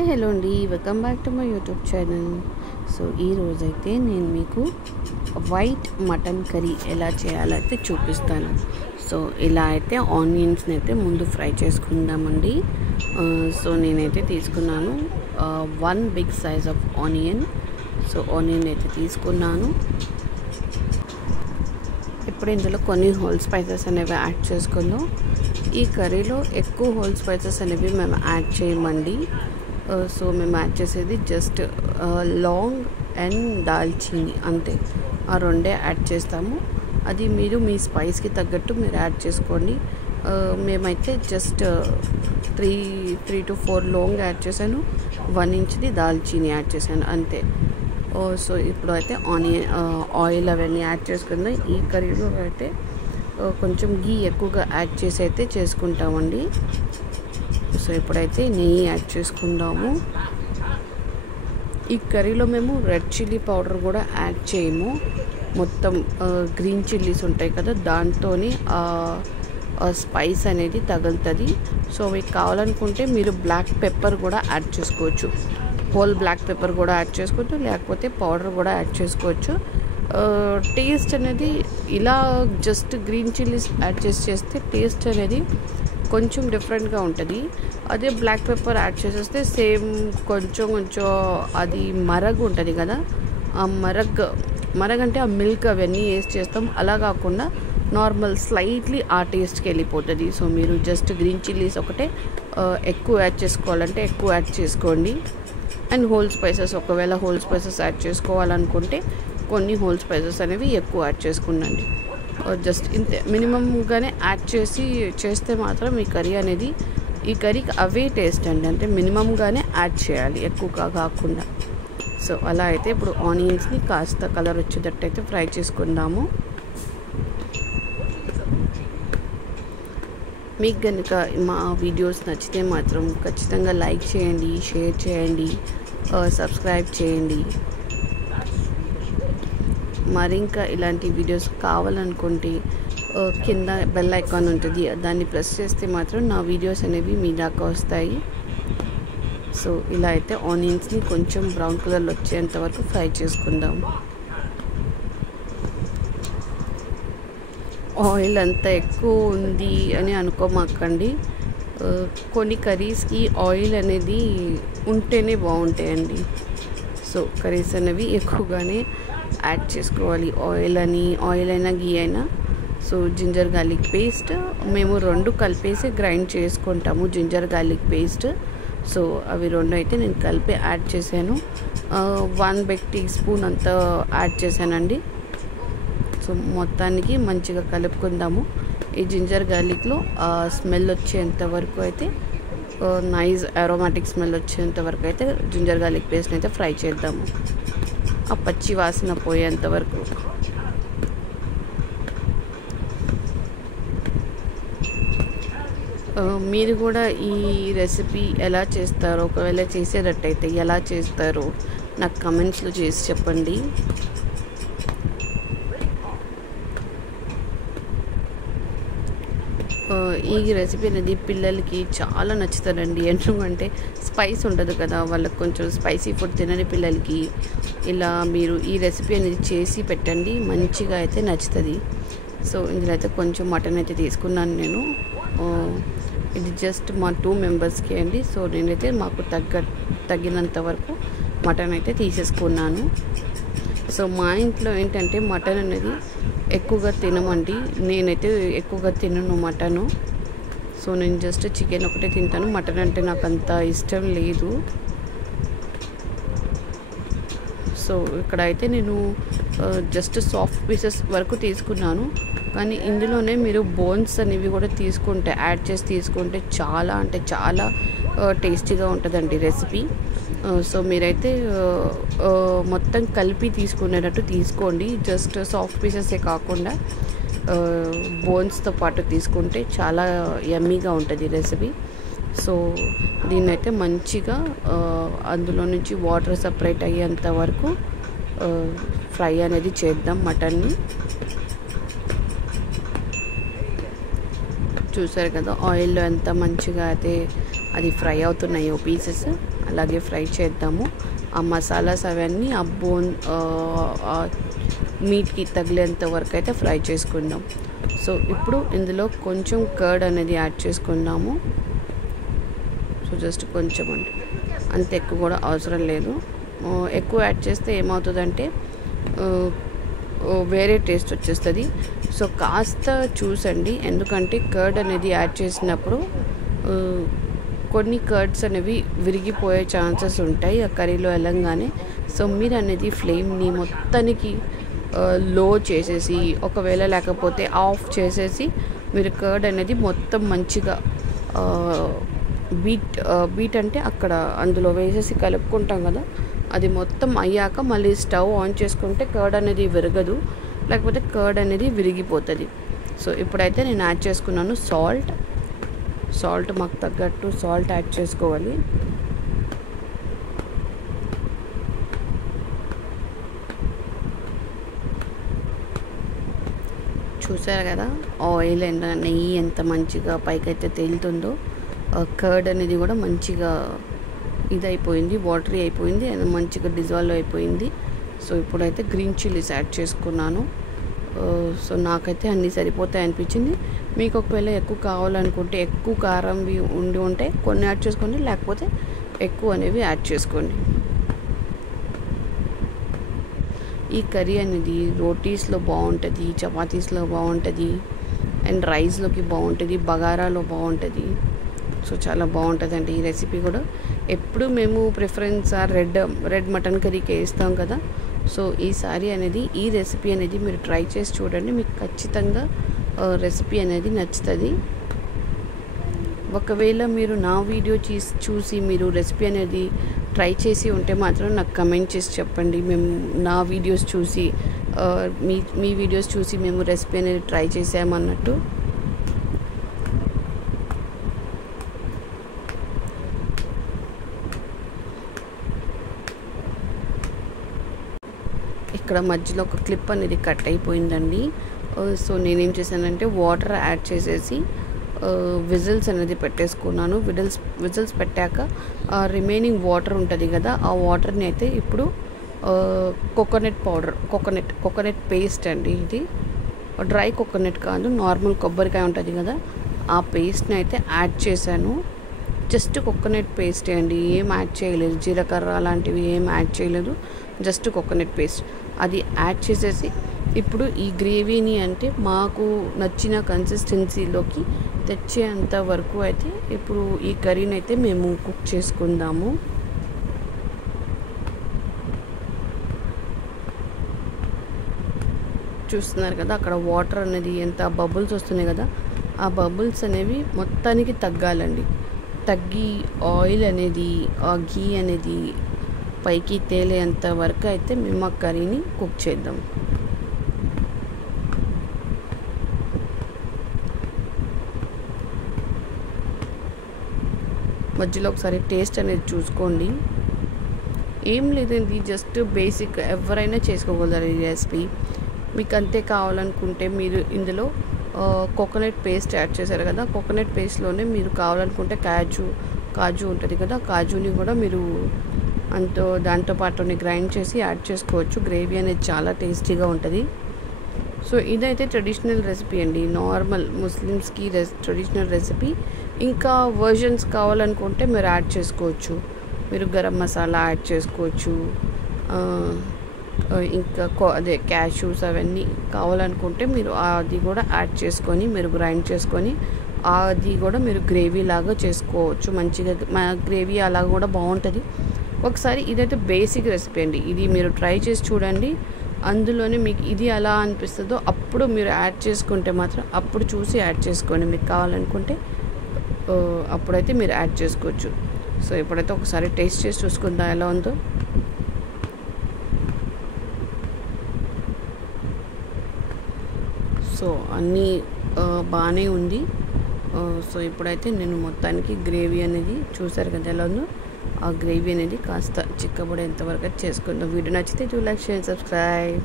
Hi hello అండి, welcome back to my YouTube channel. So ఈరోజైతే నేను మీకు వైట్ మటన్ కర్రీ ఎలా చేయాలైతే చూపిస్తాను. సో ఇలా అయితే ఆనియన్స్ని అయితే ముందు ఫ్రై చేసుకుందామండి. సో నేనైతే తీసుకున్నాను 1 big size of onion. So onion అయితే తీసుకున్నాను. ఇప్పుడు ఇందులో కొన్ని హోల్ స్పైసెస్ అనేవి యాడ్ చేసుకుందాం. ఈ కర్రీలో ఎక్కువ హోల్ స్పైసెస్ అనేవి మేము యాడ్ చేయమండి. సో మేము యాడ్ చేసేది జస్ట్ లాంగ్ అండ్ దాల్చీని, అంతే. ఆ రెండే యాడ్ చేస్తాము. అది మీరు మీ స్పైస్కి తగ్గట్టు మీరు యాడ్ చేసుకోండి. మేమైతే జస్ట్ 3 to 4 లాంగ్ యాడ్ చేశాను, 1 ఇంచ్ది దాల్చీని యాడ్ చేశాను, అంతే. సో ఇప్పుడు అయితే ఆయిల్ అవన్నీ యాడ్ చేసుకుందాం. ఈ కర్రీలో అయితే కొంచెం గీ ఎక్కువగా యాడ్ చేసి అయితే చేసుకుంటామండి. సో ఇప్పుడైతే నెయ్యి యాడ్ చేసుకుందాము. ఈ కర్రీలో మేము రెడ్ చిల్లీ పౌడర్ కూడా యాడ్ చేయము. మొత్తం గ్రీన్ చిల్లీస్ ఉంటాయి కదా, దాంతో స్పైస్ అనేది తగులుతుంది. సో మీకు కావాలనుకుంటే మీరు బ్లాక్ పెప్పర్ కూడా యాడ్ చేసుకోవచ్చు. హోల్ బ్లాక్ పెప్పర్ కూడా యాడ్ చేసుకోవచ్చు, లేకపోతే పౌడర్ కూడా యాడ్ చేసుకోవచ్చు. టేస్ట్ అనేది ఇలా జస్ట్ గ్రీన్ చిల్లీస్ యాడ్ చేస్తే టేస్ట్ అనేది కొంచెం డిఫరెంట్గా ఉంటుంది. అదే బ్లాక్ పెప్పర్ యాడ్ చేసేస్తే సేమ్ కొంచెం అది మరగ్ ఉంటుంది కదా, ఆ మరగ్ అంటే ఆ మిల్క్ అవన్నీ వేసి చేస్తాం. అలా కాకుండా నార్మల్ స్లైట్లీ ఆ టేస్ట్కి వెళ్ళిపోతుంది. సో మీరు జస్ట్ గ్రీన్ చిల్లీస్ ఒకటే ఎక్కువ యాడ్ చేసుకోవాలంటే ఎక్కువ యాడ్ చేసుకోండి. అండ్ హోల్ స్పైసెస్, ఒకవేళ హోల్ స్పైసెస్ యాడ్ చేసుకోవాలనుకుంటే కొన్ని హోల్ స్పైసెస్ అనేవి ఎక్కువ యాడ్ చేసుకున్నాండి. జస్ట్ ఇంతే, మినిమంగానే యాడ్ చేస్తే మాత్రం ఈ కర్రీకి అవే టేస్ట్ అండి. అంటే మినిమంగానే యాడ్ చేయాలి, ఎక్కువగా కాకుండా. సో అలా అయితే ఇప్పుడు ఆనియన్స్ని కాస్త కలర్ వచ్చేటట్టయితే ఫ్రై చేసుకుందాము. మీకు కనుక మా వీడియోస్ నచ్చితే మాత్రం ఖచ్చితంగా లైక్ చేయండి, షేర్ చేయండి, సబ్స్క్రైబ్ చేయండి. మరి ఇంకా ఇలాంటి వీడియోస్ కావాలనుకుంటే కింద బెల్ ఐకాన్ ఉంటుంది, దాన్ని ప్రెస్ చేస్తే మాత్రం నా వీడియోస్ అనేవి మీ దాకా వస్తాయి. సో ఇలా అయితే ఆనియన్స్ని కొంచెం బ్రౌన్ కలర్లో వచ్చేంత వరకు ఫ్రై చేసుకుందాం. ఆయిల్ అంత ఎక్కువ ఉంది అని అనుకోమాకండి. కొన్ని కర్రీస్కి ఆయిల్ అనేది ఉంటేనే బాగుంటాయండి. సో కర్రీస్ అనేవి ఎక్కువగానే యాడ్ చేసుకోవాలి, ఆయిల్ అయినా గీ అయినా. సో జింజర్ గార్లిక్ పేస్ట్ మేము 2 కలిపేసి గ్రైండ్ చేసుకుంటాము, జింజర్ గార్లిక్ పేస్ట్. సో అవి 2 అయితే నేను కలిపి యాడ్ చేశాను. 1 బిగ్ టీ స్పూన్ అంతా యాడ్ చేశానండి. సో మొత్తానికి మంచిగా కలుపుకుందాము. ఈ జింజర్ గార్లిక్లో స్మెల్ వచ్చేంత వరకు అయితే, నైస్ అరోమాటిక్ స్మెల్ వచ్చేంత వరకు అయితే జింజర్ గార్లిక్ పేస్ట్ని అయితే ఫ్రై చేద్దాము, ఆ పచ్చి వాసన పోయేంత వరకు. మీరు కూడా ఈ రెసిపీ ఎలా చేస్తారో, ఒకవేళ చేసేటట్టయితే ఎలా చేస్తారో నాకు కమెంట్స్లో చేసి చెప్పండి. ఈ రెసిపీ అనేది పిల్లలకి చాలా నచ్చుతుందండి. ఎందుకంటే స్పైస్ ఉండదు కదా, వాళ్ళకి కొంచెం స్పైసీ ఫుడ్ తినని పిల్లలకి ఇలా మీరు ఈ రెసిపీ అనేది చేసి పెట్టండి, మంచిగా అయితే నచ్చుతుంది. సో ఇందులో అయితే కొంచెం మటన్ అయితే తీసుకున్నాను నేను. ఇది జస్ట్ మా 2 మెంబర్స్కి అండి. సో నేనైతే మాకు తగినంత వరకు మటన్ అయితే తీసేసుకున్నాను. సో మా ఇంట్లో ఏంటంటే మటన్ అనేది ఎక్కువగా తినమండి. నేనైతే ఎక్కువగా తినను మటను. సో నేను జస్ట్ చికెన్ ఒకటే తింటాను, మటన్ అంటే నాకు అంత ఇష్టం లేదు. సో ఇక్కడైతే నేను జస్ట్ సాఫ్ట్ పీసెస్ వరకు తీసుకున్నాను. కానీ ఇందులోనే మీరు బోన్స్ అనేవి కూడా యాడ్ చేసి తీసుకుంటే చాలా అంటే చాలా టేస్టీగా ఉంటుందండి రెసిపీ. సో మీరైతే మొత్తం కలిపి తీసుకునేటట్టు తీసుకోండి. జస్ట్ సాఫ్ట్ పీసెసే కాకుండా బోన్స్తో పాటు తీసుకుంటే చాలా యమ్మీగా ఉంటుంది రెసిపీ. సో దీన్నైతే మంచిగా అందులో నుంచి వాటర్ సపరేట్ అయ్యేంత వరకు ఫ్రై అనేది చేద్దాం మటన్ని. చూసారు కదా ఆయిల్లో ఎంత మంచిగా అయితే అది ఫ్రై అవుతున్నాయి పీసెస్, అలాగే ఫ్రై చేద్దాము. ఆ మసాలాస్ అవన్నీ ఆ బోన్ మీట్కి తగిలేంత వరకు అయితే ఫ్రై చేసుకుందాం. సో ఇప్పుడు ఇందులో కొంచెం కర్డ్ అనేది యాడ్ చేసుకుందాము. సో జస్ట్ కొంచెం అంటే అంత ఎక్కువ కూడా అవసరం లేదు. ఎక్కువ యాడ్ చేస్తే ఏమవుతుందంటే వేరే టేస్ట్ వచ్చేస్తుంది. సో కాస్త చూసండి, ఎందుకంటే కర్డ్ అనేది యాడ్ చేసినప్పుడు కొన్ని కర్డ్స్ అనేవి విరిగిపోయే ఛాన్సెస్ ఉంటాయి ఆ కర్రీలో వెళ్ళంగానే. సో మీరు అనేది ఫ్లేమ్ని మొత్తానికి లో చేసేసి, ఒకవేళ లేకపోతే ఆఫ్ చేసేసి మీరు కర్డ్ అనేది మొత్తం మంచిగా బీట్ అంటే అక్కడ అందులో వేసేసి కలుపుకుంటాం కదా, అది మొత్తం అయ్యాక మళ్ళీ స్టవ్ ఆన్ చేసుకుంటే కర్డ్ అనేది విరగదు, లేకపోతే కర్డ్ అనేది విరిగిపోతుంది. సో ఇప్పుడైతే నేను యాడ్ చేసుకున్నాను సాల్ట్ మాకు తగ్గట్టు సాల్ట్ యాడ్ చేసుకోవాలి. చూసారు కదా ఆయిల్ అండ్ నెయ్యి ఎంత మంచిగా పైకైతే తేలుతుందో. కర్డ్ అనేది కూడా మంచిగా ఇదైపోయింది, వాటరీ అయిపోయింది అండ్ మంచిగా డిజాల్వ్ అయిపోయింది. సో ఇప్పుడైతే గ్రీన్ చిల్లీస్ యాడ్ చేసుకున్నాను. సో నాకైతే అన్నీ సరిపోతాయి అనిపించింది. మీకు ఒకవేళ ఎక్కువ కావాలనుకుంటే, ఎక్కువ కారం ఉంటే కొన్ని యాడ్ చేసుకోండి, లేకపోతే ఎక్కువ అనేవి యాడ్ చేసుకోండి. ఈ కర్రీ అనేది రోటీస్లో బాగుంటుంది, చపాతీస్లో బాగుంటుంది, అండ్ రైస్లోకి బాగుంటుంది, బగారాలో బాగుంటుంది. సో చాలా బాగుంటుందండి ఈ రెసిపీ కూడా. ఎప్పుడు మేము ప్రిఫరెన్స్ రెడ్ మటన్ కర్రీకి వేస్తాం కదా. సో ఈసారి అనేది ఈ రెసిపీ అనేది మీరు ట్రై చేసి చూడండి, మీకు ఖచ్చితంగా రెసిపీ అనేది నచ్చుతుంది. ఒకవేళ మీరు నా వీడియో చూసి మీరు రెసిపీ అనేది ట్రై చేసి ఉంటే మాత్రం నాకు కమెంట్ చేసి చెప్పండి. మేము నా వీడియోస్ చూసి మీ వీడియోస్ చూసి మేము రెసిపీ అనేది ట్రై చేసామన్నట్టు. ఇక్కడ మధ్యలో ఒక క్లిప్ అనేది కట్ అయిపోయిందండి. సో నేనేం చేశానంటే వాటర్ యాడ్ చేసేసి విజిల్స్ అనేది పెట్టేసుకున్నాను. విజిల్స్ పెట్టాక రిమైనింగ్ వాటర్ ఉంటుంది కదా, ఆ వాటర్ని అయితే ఇప్పుడు కోకోనట్ పేస్ట్ అండి, ఇది డ్రై కోకోనట్ కాదు, నార్మల్ కొబ్బరికాయ ఉంటుంది కదా, ఆ పేస్ట్ని అయితే యాడ్ చేశాను. జస్ట్ కోకోనట్ పేస్ట్ అండి, ఏం యాడ్ చేయలేదు, జీలకర్ర అలాంటివి ఏం యాడ్ చేయలేదు, జస్ట్ కోకోనట్ పేస్ట్ అది యాడ్ చేసేసి ఇప్పుడు ఈ గ్రేవీని అంటే మాకు నచ్చిన కన్సిస్టెన్సీలోకి తెచ్చేంత వరకు అయితే ఇప్పుడు ఈ కర్రీని అయితే మేము కుక్ చేసుకుందాము. చూస్తున్నారు కదా అక్కడ వాటర్ అనేది ఎంత బబుల్స్ వస్తున్నాయి కదా, ఆ బబుల్స్ అనేవి మొత్తానికి తగ్గాలండి. తగ్గి ఆయిల్ అనేది, ఆ ఘీ అనేది పైకి తేలేంత వరకు అయితే మేము ఆ కర్రీని కుక్ చేద్దాం. మధ్యలో ఒకసారి టేస్ట్ అనేది చూసుకోండి. ఏం లేదండి, జస్ట్ బేసిక్ ఎవరైనా చేసుకోగలరు ఈ రెసిపీ. మీకు అంతే కావాలనుకుంటే మీరు ఇందులో కోకోనట్ పేస్ట్ యాడ్ చేశారు కదా, కోకోనట్ పేస్ట్లోనే మీరు కావాలనుకుంటే కాజు ఉంటుంది కదా, కాజుని కూడా మీరు దాంతో పాటుని గ్రైండ్ చేసి యాడ్ చేసుకోవచ్చు. గ్రేవీ అనేది చాలా టేస్టీగా ఉంటుంది. సో ఇదైతే ట్రెడిషనల్ రెసిపీ అండి, నార్మల్ ముస్లిమ్స్కి ట్రెడిషనల్ రెసిపీ. ఇంకా వర్జన్స్ కావాలనుకుంటే మీరు యాడ్ చేసుకోవచ్చు, మీరు గరం మసాలా యాడ్ చేసుకోవచ్చు. ఇంకా అదే క్యాష్యూస్ అవన్నీ కావాలనుకుంటే మీరు అది కూడా యాడ్ చేసుకొని మీరు గ్రైండ్ చేసుకొని అది కూడా మీరు గ్రేవీ లాగా చేసుకోవచ్చు. మంచిగా గ్రేవీ అలా కూడా బాగుంటుంది. ఒకసారి ఇదైతే బేసిక్ రెసిపీ అండి, ఇది మీరు ట్రై చేసి చూడండి. అందులోనే మీకు ఇది ఎలా అనిపిస్తుందో అప్పుడు మీరు యాడ్ చేసుకుంటే మాత్రం అప్పుడు చూసి యాడ్ చేసుకోండి. మీకు కావాలనుకుంటే అప్పుడైతే మీరు యాడ్ చేసుకోవచ్చు. సో ఇప్పుడైతే ఒకసారి టేస్ట్ చేసి చూసుకుందాం ఎలా ఉందో. సో అన్నీ బాగానే ఉంది. సో ఇప్పుడైతే నేను మొత్తానికి గ్రేవీ అనేది చూసారు కదా ఎలా ఉందో, ఆ గ్రేవీ అనేది కాస్త చిక్కబడేంత వరకు చేసుకుందాం. వీడియో నచ్చితే డూ లైక్, షేర్, సబ్స్క్రైబ్.